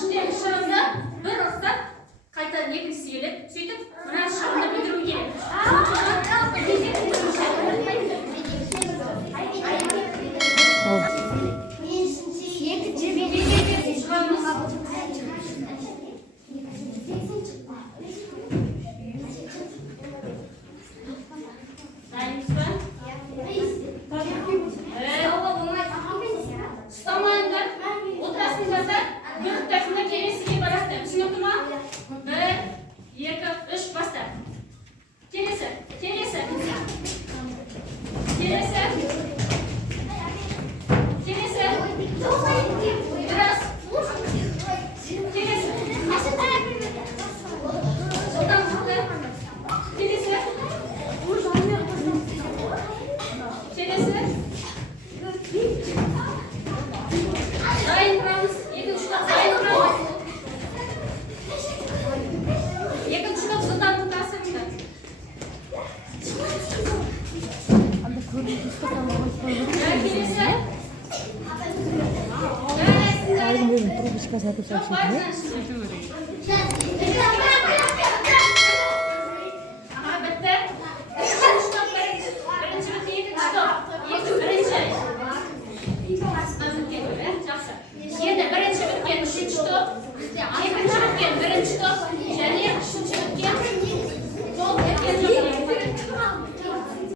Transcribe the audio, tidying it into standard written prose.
ішіндегі шырынды бір ұрттап қайтадан екіншісі келеді. Сөйтіп мына шырынды бітіру керек. Ұстамаңдар, отырасыңдар, бір ұрттасыңдар, келесіге барасыңдар. Түсінікті ма? 1, 2, 3, баста. Келесі. Келесі. Biraz. Келесі. Жылдам жылды. Келесі. Дайын тұрамыз. Екінші ұштап дайын тұрамыз. Екінші ұштап жылдам тұтасыңдар. Келесі. Трубочка записывается.